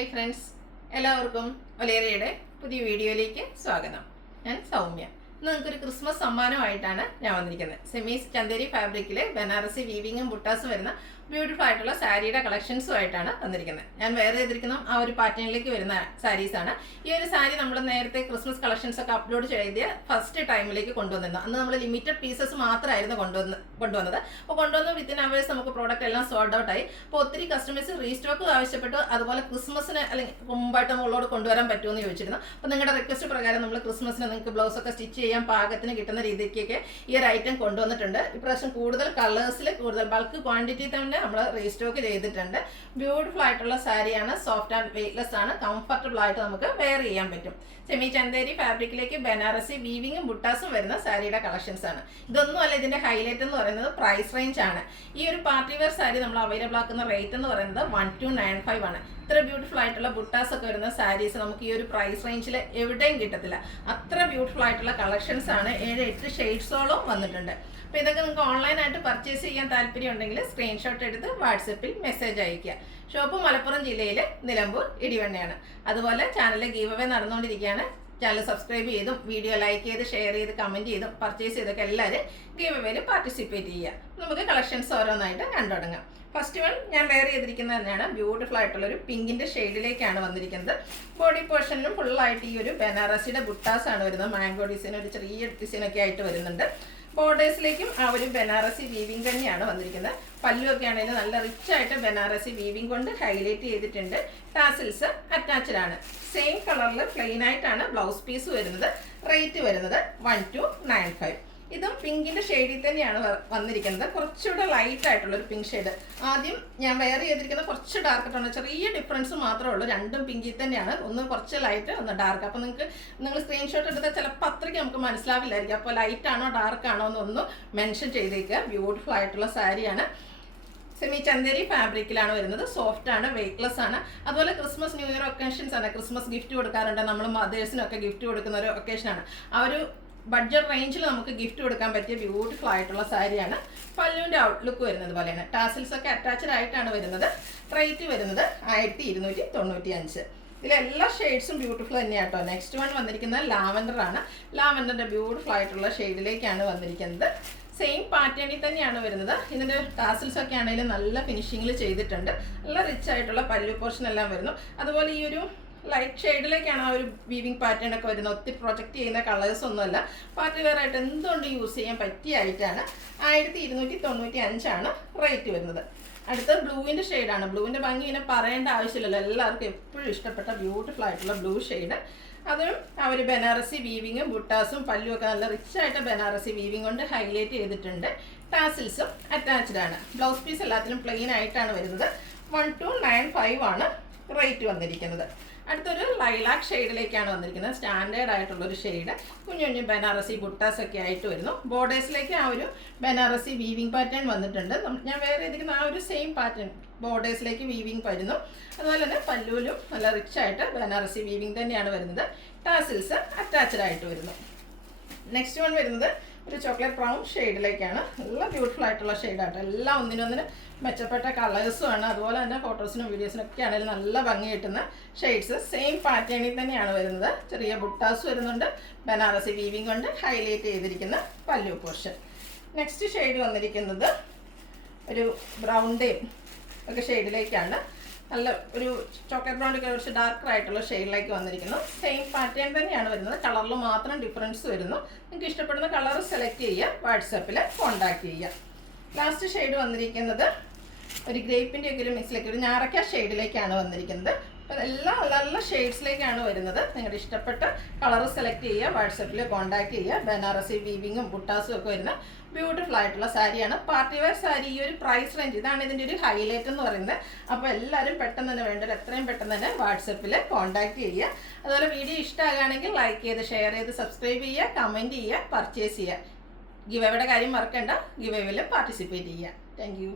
Hi friends, എല്ലാവർക്കും ഒലേറിയുടെ പുതിയ വീഡിയോയിലേക്ക് സ്വാഗതം. ഞാൻ സൗമ്യ. ഇന്ന് നിങ്ങൾക്കൊരു ക്രിസ്മസ് സമ്മാനമായിട്ടാണ് ഞാൻ വന്നിരിക്കുന്നത്. സെമീസ് ചന്ദേരി ഫാബ്രിക്കിലെ ബനാറസി വീവിങ്ങും ബുട്ടാസും വരുന്ന ബ്യൂട്ടിഫുൾ ആയിട്ടുള്ള സാരിയുടെ കളക്ഷൻസുമായിട്ടാണ് വന്നിരിക്കുന്നത്. ഞാൻ വേറെ ചെയ്തിരിക്കുന്ന ആ ഒരു പാറ്റേണിലേക്ക് വരുന്ന സാരീസാണ്. ഈ ഒരു സാരി നമ്മൾ നേരത്തെ ക്രിസ്മസ് കളക്ഷൻസ് ഒക്കെ അപ്ലോഡ് ചെയ്ത് ഫസ്റ്റ് ടൈമിലേക്ക് കൊണ്ടുവന്നിരുന്നു. അന്ന് നമ്മൾ ലിമിറ്റഡ് പീസസ് മാത്രമായിരുന്നു കൊണ്ടുവന്നത്. അപ്പോൾ കൊണ്ടുവന്ന വിത്തിൻ അവേഴ്സ് നമുക്ക് പ്രോഡക്റ്റ് എല്ലാം സോൾഡ് ഔട്ട് ആയി. അപ്പോൾ ഒത്തിരി കസ്റ്റമേഴ്സ് റീസ്റ്റോക്ക് ആവശ്യപ്പെട്ടു. അതുപോലെ ക്രിസ്മസിന് അല്ലെങ്കിൽ മുമ്പായിട്ട് നമ്മളോട് കൊണ്ടുവരാൻ പറ്റുമെന്ന് ചോദിച്ചിരുന്നു. അപ്പോൾ നിങ്ങളുടെ റിക്വസ്റ്റ് പ്രകാരം നമ്മൾ ക്രിസ്മസിന് നിങ്ങൾക്ക് ബ്ലൗസ് ഒക്കെ സ്റ്റിച്ച് ചെയ്യാൻ പാകത്തിന് കിട്ടുന്ന രീതിക്കൊക്കെ ഈ ഒരു ഐറ്റം കൊണ്ടുവന്നിട്ടുണ്ട്. ഇപ്രാവശ്യം കൂടുതൽ കളേഴ്സിൽ കൂടുതൽ ബൾക്ക് ക്വാണ്ടിറ്റി തന്നെ നമ്മൾ റീസ്റ്റോക്ക് ചെയ്തിട്ടുണ്ട്. ബ്യൂട്ടിഫുൾ ആയിട്ടുള്ള സാരിയാണ്. സോഫ്റ്റ് ആൻഡ് വെയ്റ്റ്ലെസ് ആണ്. കംഫർട്ടബിൾ ആയിട്ട് നമുക്ക് വെയർ ചെയ്യാൻ പറ്റും. സെമി ചന്ദേരി ഫാബ്രിക്കിലേക്ക് ബനാറസി വീവിങ്ങും ബുട്ടാസും വരുന്ന സാരിയുടെ കളക്ഷൻസ് ആണ്. ഇതൊന്നും അല്ല, ഇതിന്റെ ഹൈലൈറ്റ് എന്ന് പറയുന്നത് പ്രൈസ് റേഞ്ച് ആണ്. ഈ ഒരു പാർട്ടി വെയർ സാരി നമ്മൾ അവൈലബിൾ ആക്കുന്ന റേറ്റ് എന്ന് പറയുന്നത് 1295 ആണ്. ഇത്ര ബ്യൂട്ടിഫുൾ ആയിട്ടുള്ള ബുട്ടാസ് ഒക്കെ വരുന്ന സാരീസ് നമുക്ക് ഈ ഒരു പ്രൈസ് റേഞ്ചിൽ എവിടെയും കിട്ടത്തില്ല. അത്ര ബ്യൂട്ടിഫുൾ ആയിട്ടുള്ള കളക്ഷൻസ് ആണ്. 7-8 ഷെയ്ഡ്സോളം വന്നിട്ടുണ്ട്. അപ്പോൾ ഇതൊക്കെ നിങ്ങൾക്ക് ഓൺലൈനായിട്ട് പർച്ചേസ് ചെയ്യാൻ താല്പര്യം ഉണ്ടെങ്കിൽ സ്ക്രീൻഷോട്ട് എടുത്ത് വാട്സപ്പിൽ മെസ്സേജ് അയയ്ക്കുക. ഷോപ്പ് മലപ്പുറം ജില്ലയിലെ നിലമ്പൂർ ഇടിവണ്ണയാണ്. അതുപോലെ ചാനലിൽ ഗീവ് അവേ നടന്നുകൊണ്ടിരിക്കുകയാണ്. ചാനൽ സബ്സ്ക്രൈബ് ചെയ്തും വീഡിയോ ലൈക്ക് ചെയ്ത് ഷെയർ ചെയ്ത് കമൻറ്റ് ചെയ്തും പർച്ചേസ് ചെയ്തൊക്കെ എല്ലാവരും ഗീവ് അവേയിൽ പാർട്ടിസിപ്പേറ്റ് ചെയ്യുക. നമുക്ക് കളക്ഷൻസ് ഓരോന്നായിട്ട് കണ്ടു തുടങ്ങാം. ഫസ്റ്റ് വൺ ഞാൻ വെയർ ചെയ്തിരിക്കുന്നത് തന്നെയാണ്. ബ്യൂട്ടിഫുൾ ആയിട്ടുള്ളൊരു പിങ്കിൻ്റെ ഷെയ്ഡിലേക്കാണ് വന്നിരിക്കുന്നത്. ബോഡി പോർഷനിലും ഫുള്ളായിട്ട് ഈ ഒരു ബനാറസിയുടെ ബുട്ടാസാണ് വരുന്നത്. മാംഗോ ഡിസൈൻ, ഒരു ചെറിയ ഡിസൈനൊക്കെ ആയിട്ട് വരുന്നുണ്ട്. ബോർഡേഴ്സിലേക്കും ആ ഒരു ബനാറസി വീവിങ് തന്നെയാണ് വന്നിരിക്കുന്നത്. പല്ലുമൊക്കെ ആണെങ്കിലും നല്ല റിച്ച് ആയിട്ട് ബനാറസി വീവിങ് കൊണ്ട് ഹൈലൈറ്റ് ചെയ്തിട്ടുണ്ട്. ടാസിൽസ് അറ്റാച്ച്ഡ് ആണ്. സെയിം കളറിൽ പ്ലെയിൻ ആയിട്ടാണ് ബ്ലൗസ് പീസ് വരുന്നത്. റേറ്റ് വരുന്നത് 1295. ഇതും പിങ്കിൻ്റെ ഷെയ്ഡിൽ തന്നെയാണ് വന്നിരിക്കുന്നത്. കുറച്ചുകൂടെ ലൈറ്റ് ആയിട്ടുള്ളൊരു പിങ്ക് ഷെയ്ഡ്. ആദ്യം ഞാൻ വെയർ ചെയ്തിരിക്കുന്നത് കുറച്ച് ഡാർക്ക് ടോൺ, ചെറിയ ഡിഫറൻസ് മാത്രമേ ഉള്ളൂ. രണ്ടും പിങ്കിൽ തന്നെയാണ്. ഒന്ന് കുറച്ച് ലൈറ്റ്, ഒന്ന് ഡാർക്ക്. അപ്പോൾ നിങ്ങൾ സ്ക്രീൻഷോട്ട് എടുത്താൽ ചിലപ്പോൾ അത്രയ്ക്ക് നമുക്ക് മനസ്സിലാവില്ലായിരിക്കും. അപ്പോൾ ലൈറ്റ് ആണോ ഡാർക്ക് ആണോ എന്നൊന്ന് മെൻഷൻ ചെയ്തേക്കുക. ബ്യൂട്ടിഫുൾ ആയിട്ടുള്ള സാരിയാണ്. സെമി ചന്ദേരി ഫാബ്രിക്കിലാണ് വരുന്നത്. സോഫ്റ്റ് ആണ്, വെയ്റ്റ്ലെസ് ആണ്. അതുപോലെ ക്രിസ്മസ് ന്യൂ ഇയർ ഒക്കേഷൻസ് ആണ്. ക്രിസ്മസ് ഗിഫ്റ്റ് കൊടുക്കാറുണ്ട്. നമ്മൾ മദേഴ്സിനൊക്കെ ഗിഫ്റ്റ് കൊടുക്കുന്ന ഒരു ഒക്കേഷനാണ്. ആ ഒരു ബഡ്ജറ്റ് റേഞ്ചിൽ നമുക്ക് ഗിഫ്റ്റ് കൊടുക്കാൻ പറ്റിയ ബ്യൂട്ടിഫുൾ ആയിട്ടുള്ള സാരിയാണ്. പല്ലുവിൻ്റെ ഔട്ട്ലുക്ക് വരുന്നത് പോലെയാണ്. ടാസിൽസ് ഒക്കെ അറ്റാച്ച്ഡ് ആയിട്ടാണ് വരുന്നത്. റേറ്റ് വരുന്നത് 1295. ഇതിലെല്ലാ ഷെയ്ഡ്സും ബ്യൂട്ടിഫുൾ തന്നെയാണ് കേട്ടോ. നെക്സ്റ്റ് വൺ വന്നിരിക്കുന്നത് ലാവൻഡർ ആണ്. ലാവൻഡറിൻ്റെ ബ്യൂട്ടിഫുൾ ആയിട്ടുള്ള ഷെയ്ഡിലേക്കാണ് വന്നിരിക്കുന്നത്. സെയിം പാറ്റേണിൽ തന്നെയാണ് വരുന്നത്. ഇതിൻ്റെ ടാസിൽസ് ഒക്കെ ആണെങ്കിലും നല്ല ഫിനിഷിങ്ങിൽ ചെയ്തിട്ടുണ്ട്. നല്ല റിച്ച് ആയിട്ടുള്ള പല്ലു പോർഷൻ എല്ലാം വരുന്നു. അതുപോലെ ഈ ഒരു ലൈറ്റ് ഷെയ്ഡിലേക്കാണ് ആ ഒരു വീവിങ് പാറ്റേൺ ഒക്കെ വരുന്നത്. ഒത്തിരി പ്രൊജക്റ്റ് ചെയ്യുന്ന കളേഴ്സ് ഒന്നുമല്ല. പാർട്ടി വെയർ ആയിട്ട് എന്തുകൊണ്ട് യൂസ് ചെയ്യാൻ പറ്റിയ ആയിട്ടാണ്. 1295 റേറ്റ് വരുന്നത്. അടുത്തത് ബ്ലൂവിൻ്റെ ഷെയ്ഡാണ്. ബ്ലൂവിൻ്റെ ഭംഗി ഇങ്ങനെ പറയേണ്ട ആവശ്യമില്ലല്ലോ. എല്ലാവർക്കും എപ്പോഴും ഇഷ്ടപ്പെട്ട ബ്യൂട്ടിഫുൾ ആയിട്ടുള്ള ബ്ലൂ ഷെയ്ഡ്. അതും ആ ഒരു ബനാറസി വീവിങ്ങും ബുട്ടാസും പല്ലും ഒക്കെ നല്ല റിച്ച് ആയിട്ട് ബനാറസി വീവിങ് കൊണ്ട് ഹൈലൈറ്റ് ചെയ്തിട്ടുണ്ട്. ടാസിൽസും അറ്റാച്ച്ഡ് ആണ്. ബ്ലൗസ് പീസ് എല്ലാത്തിലും പ്ലെയിൻ ആയിട്ടാണ് വരുന്നത്. 1295 ആണ് റേറ്റ് വന്നിരിക്കുന്നത്. അടുത്തൊരു ലൈലാക്ക് ഷെയ്ഡിലേക്കാണ് വന്നിരിക്കുന്നത്. സ്റ്റാൻഡേർഡ് ആയിട്ടുള്ളൊരു ഷെയ്ഡ്. കുഞ്ഞു കുഞ്ഞു ബനാറസി ബുട്ടാസ് ഒക്കെ ആയിട്ട് വരുന്നു. ബോർഡേഴ്സിലേക്ക് ആ ഒരു ബനാറസി വീവിങ് പാറ്റേൺ വന്നിട്ടുണ്ട്. ഞാൻ വേറെ ചെയ്തിരിക്കുന്ന ആ ഒരു സെയിം പാറ്റേൺ ബോർഡേഴ്സിലേക്ക് വീവിങ് വരുന്നു. അതുപോലെ തന്നെ പല്ലുവിലും നല്ല റിച്ച് ആയിട്ട് ബനാറസി വീവിങ് തന്നെയാണ് വരുന്നത്. ടാസിൽസ് അറ്റാച്ച്ഡ് ആയിട്ട് വരുന്നു. നെക്സ്റ്റ് വൺ വരുന്നത് ഒരു ചോക്ലേറ്റ് ബ്രൗൺ ഷെയ്ഡിലേക്കാണ്. നല്ല ബ്യൂട്ടിഫുൾ ആയിട്ടുള്ള ഷെയ്ഡായിട്ട് എല്ലാം ഒന്നിനൊന്നിന് മെച്ചപ്പെട്ട കളേഴ്സും ആണ്. അതുപോലെ തന്നെ ഫോട്ടോസിനും വീഡിയോസിനും ഒക്കെ ആണെങ്കിലും നല്ല ഭംഗി കിട്ടുന്ന ഷെയ്ഡ്സ്. സെയിം പാറ്റേണിൽ തന്നെയാണ് വരുന്നത്. ചെറിയ ബുട്ടാസ് വരുന്നുണ്ട്. ബനാറസി വീവിങ് കൊണ്ട് ഹൈലൈറ്റ് ചെയ്തിരിക്കുന്ന പല്ലു പോർഷൻ. നെക്സ്റ്റ് ഷെയ്ഡ് വന്നിരിക്കുന്നത് ഒരു ബ്രൗണിൻ്റെയും ഒക്കെ ഷെയ്ഡിലേക്കാണ്. നല്ല ഒരു ചോക്ലേറ്റ് ബ്രൗണിലേക്ക് കുറച്ച് ഡാർക്കർ ആയിട്ടുള്ള ഷെയ്ഡിലേക്ക് വന്നിരിക്കുന്നു. സെയിം പാറ്റേൺ തന്നെയാണ് വരുന്നത്. കളറിൽ മാത്രം ഡിഫറൻസ് വരുന്നു. നിങ്ങൾക്ക് ഇഷ്ടപ്പെടുന്ന കളർ സെലക്ട് ചെയ്യുക. വാട്സാപ്പിൽ കോൺടാക്ട് ചെയ്യുക. ലാസ്റ്റ് ഷെയ്ഡ് വന്നിരിക്കുന്നത് ഒരു ഗ്രേപ്പിൻ്റെ ഒക്കെ ഒരു മിക്സിലേക്ക്, ഒരു ഞാറക്ക ഷെയ്ഡിലേക്കാണ് വന്നിരിക്കുന്നത്. അപ്പോൾ എല്ലാം നല്ല ഷെയ്ഡ്സിലേക്കാണ് വരുന്നത്. നിങ്ങളുടെ ഇഷ്ടപ്പെട്ട കളർ സെലക്ട് ചെയ്യുക. വാട്സപ്പിൽ കോൺടാക്ട് ചെയ്യുക. ബനാറസി വീവിങ്ങും ബുട്ടാസും ഒക്കെ വരുന്ന ബ്യൂട്ടിഫുൾ ആയിട്ടുള്ള സാരിയാണ്. Party wear sari. ഈ ഒരു പ്രൈസ് റേഞ്ച് ഇതാണ് ഇതിൻ്റെ ഒരു ഹൈലൈറ്റ് എന്ന് പറയുന്നത്. അപ്പോൾ എല്ലാവരും പെട്ടെന്ന് തന്നെ വേണ്ടത് എത്രയും പെട്ടെന്ന് തന്നെ വാട്സപ്പിൽ കോൺടാക്ട് ചെയ്യുക. അതുപോലെ വീഡിയോ ഇഷ്ടമാകുകയാണെങ്കിൽ ലൈക്ക് ചെയ്ത് ഷെയർ ചെയ്ത് സബ്സ്ക്രൈബ് ചെയ്യുക, കമൻറ്റ് ചെയ്യുക, പർച്ചേസ് ചെയ്യുക. ഗിവ് അവയുടെ കാര്യം മറക്കണ്ട. ഗിവ് അവേയിൽ പാർട്ടിസിപ്പേറ്റ് ചെയ്യുക. Thank you.